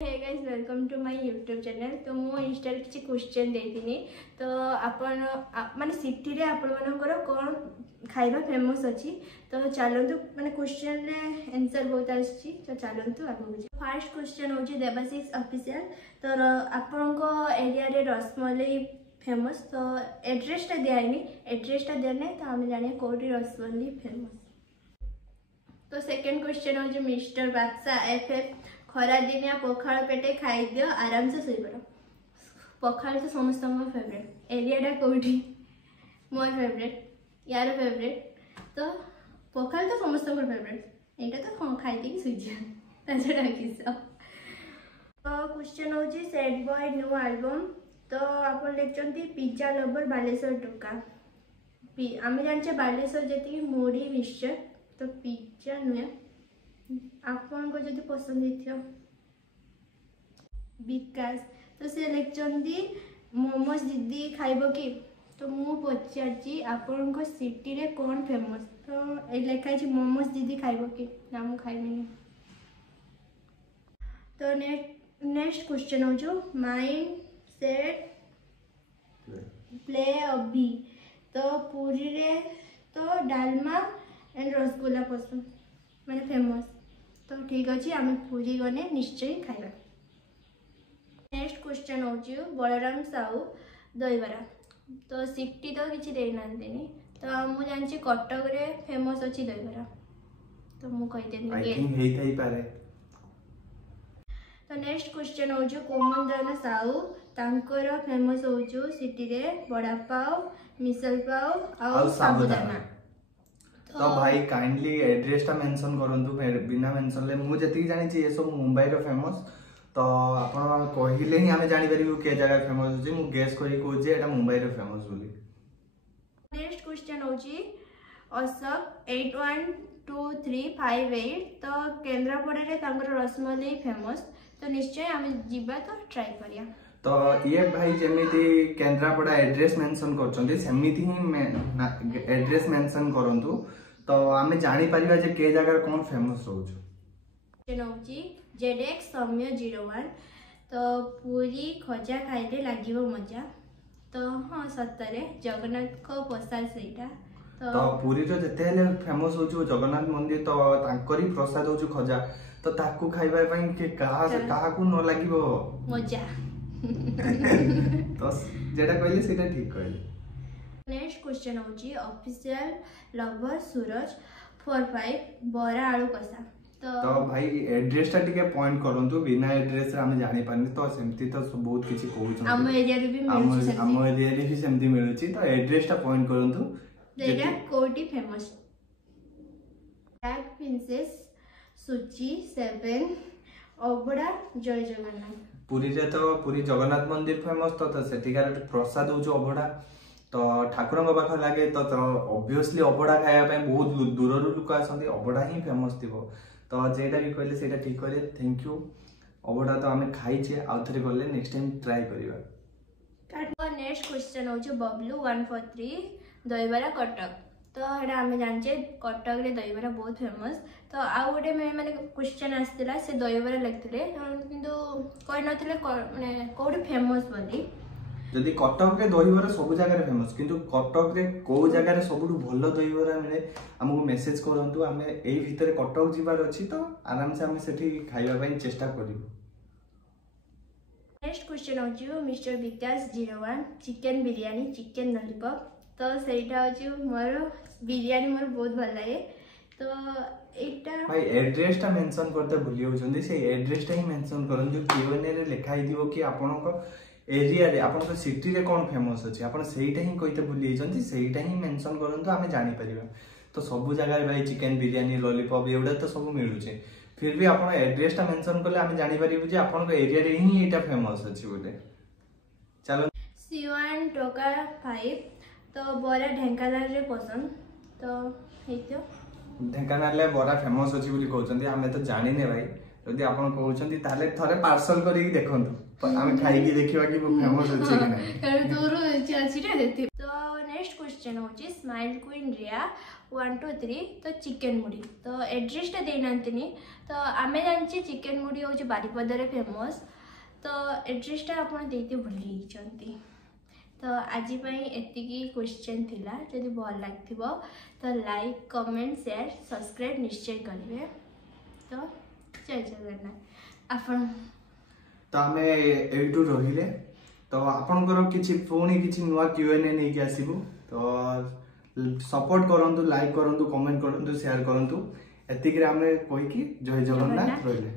Hey guys welcome to my YouTube channel. तो मु Insta किसी क्वेश्चन देथिनी तो आपण माने सिटी रे आपण मानकर कोन खाइबा फेमस अछि तो चलंतु माने क्वेश्चन रे आंसर बहुत आछि तो चलंतु आगु बुझी। फर्स्ट क्वेश्चन होची देवाशीष ऑफिशियल। तो आपण को एरिया रे रसमलाई फेमस तो एड्रेस टा दियानी एड्रेस टा देने तो हम जाने कोडी रसमलाई फेमस। तो सेकंड क्वेश्चन होची मिस्टर बादशाह एफएफ खरा दिनिया पखाड़ पेटे खाई दियो आराम से सोई पड़ो। पखाड़ तो समस्त मोर फेवरेट एरियाटा कोठी मोर फेवरेट यार फेवरेट तो पखाड़ तो समस्त मोर फेवरेट एटा तो खाई दे सोई जा ताजड़ा किस। तो क्वेश्चन होची सैड बॉय न्यू एल्बम तो आपण लिखचंती पिज्जा लवर बालेश्वर टोका आमे जानचे बालेश्वर जति मोड़ी मिक्सचर तो पिज्जा नुए आपन को जदि पसंद हेथियो विकास तो से लेक्चंदी मोमोज दीदी खाइबो कि तो मु पचारची आपन को सिटी रे कोन फेमस तो ए लेखा छी मोमोज दीदी खाइबो कि ना मु खाइबिनी। तो नेक्स्ट क्वेश्चन हो जो माइंड सेट प्ले अभी तो पूरी रे तो डालमा एंड रसगुल्ला पसंद माने फेमस तो ठीक अच्छे आम पूरी गने निश्चय खाइबा। नेक्स्ट क्वेश्चन होची बलराम साहू दहीबरा तो सिटी तो किसी दे नांदेनी तो मु जानची कटक रे फेमस अछि दहीबरा तो मु कहि देनी आई थिंक हेई थाई पारे। तो नेक्स्ट क्वेश्चन होची कोमंदन साहू तांकर फेमस होचु सिटी रे बड़ा पाव मिसल पाव और साबुदाना। तो भाई काइंडली एड्रेस टा मेंशन करंतु बिना मेंशन ले मु जति जानि छी ये सब मुंबई रो फेमस तो आपण कहिले ही हमें जानि परिबो के जगह फेमस छी मु गेस करी को जे एटा मुंबई रो फेमस बोली। नेक्स्ट क्वेश्चन होची अशोक 812358 तो केंद्रापड़ा रे तांकर रसमलाई फेमस तो निश्चय हमें जीवा तो ट्राई करिया। तो ये भाई जेमिति केंद्रापड़ा एड्रेस मेंशन करछन्ती सेमिति ही एड्रेस मेंशन करंतु तो आमे जानि परिबा जे के जगह कोन फेमस रहउछ। जनौची जेडेक्स सौम्य 01 तो पूरी खजा खाइले लागिबो मजा तो हां सत्तरे जगन्नाथ को प्रसाद सेटा तो पूरी जो जते हेले फेमस होछु जगन्नाथ मंदिर तो तांकरी प्रसाद होछु खजा तो ताकू खाइबा पई के कहा को न लागिबो मजा तो जेटा कहले सेटा ठीक कहले। नेक्स्ट क्वेश्चन होची ऑफिशियल लवर सूरज 45 बरा आलू कसा तो भाई एड्रेस टा टिके पॉइंट करंतु बिना एड्रेस रे हम जानि पानी तो सेमती तो बहुत किछि कहउछ हम एरिया रे भी मिलुछि हम एरिया रे भी सेमती मिलुछि तो एड्रेस टा पॉइंट करंतु जेटा कोटी फेमस ब्लैक प्रिंसेस सुची 7 ओबड़ा जय जगन्नाथ पुरी रे तो पुरी जगन्नाथ मंदिर फेमस तो सेठिकार प्रसाद होछ अबड़ा तो ठाकुरंग पाख लागे तो ऑब्वियसली अबड़ा खाया पे बहुत दूर रू लोक आसंती अबड़ा ही फेमस थिबो तो जेटा भी कहले सेटा ठीक कहले थैंक यू अबड़ा तो हमें खाई छे आ थरे गले नेक्स्ट टाइम ट्राई करिवा। काटवा नेक्स्ट क्वेश्चन होछ बबलू 143 दहीबरा कटक तो एटा हमें जानचे कटक रे दहीबरा बहुत फेमस तो आ गोटे माने क्वेश्चन आस्तिला से दहीबरा लिखथिले किंतु कहि नथिले माने कोडी फेमस बोली जदि कटक रे दहीबरा सब जगह रे फेमस किंतु कटक रे को जगह रे सबुठु भलो दहीबरा मिले हमको मेसेज करंतु हमें एई भितरे कटक जिबार अछि तो आराम से हमें सेठी खाइबा पई चेष्टा करिवो। नेक्स्ट क्वेश्चन होची मिस्टर विकास 01 चिकन बिरयानी चिकन लॉलीपॉप तो सेटा होची मोर बिरयानी मोर बहुत भल लागे तो एटा भाई एड्रेस टा मेंशन करते भूली होचंदी से एड्रेस टा ही मेंशन करन जो Q&A रे लिखाई दियो कि आपन को एरिया रे आपन को सिटी रे कोन फेमस अछि आपन सेहीटा ही कहिते भूली होचंदी सेहीटा ही मेंशन करन तो हमें जानि परिबा तो सब जगह रे भाई चिकन बिरयानी लॉलीपॉप एउडा तो सब मिलु छे फिर भी आपन एड्रेस टा मेंशन करले हमें जानि परिबु जे आपन को एरिया रे ही एटा फेमस अछि बोले। चलो C1 टोका 5 तो बरा ढेंकानाल रे पसंद तो हेतो ढेंकानाल ले बरा फेमस अछि बोली कहउचंदी हमें तो जानि ने भाई यदि आपन कहउचंदी ताले थरे पार्सल करी देखंतु हमें खाई की देखिबा कि फेमस अछि कि नै कारण दूर अछि रे देती। तो नेक्स्ट नेक्स्ट क्वेश्चन होची स्माइल क्वीन रिया 1 2 3 तो चिकन मुड़ी तो एड्रेसटा देनांतनी तो आमे जानची चिकन मुड़ी होची बारिपदारे फेमस तो एड्रेसटा आपण देते भूली चंती तो आज एतिकी क्वेश्चन थिला जदि भल लगिथिबो तो लाइक कमेंट शेयर सब्सक्राइब निश्चय करेंगे तो जय जगन्नाथ आपण तो आम एठू रहिले तो आपणकर किछि पुणी किछि नुआ Q&A नहीं कि आसीबु तो सपोर्ट करंतु लाइक करंतु कमेंट करंतु शेयर करंतु एतिक रे आमे कोइ कि जय जगन्नाथ रहिले।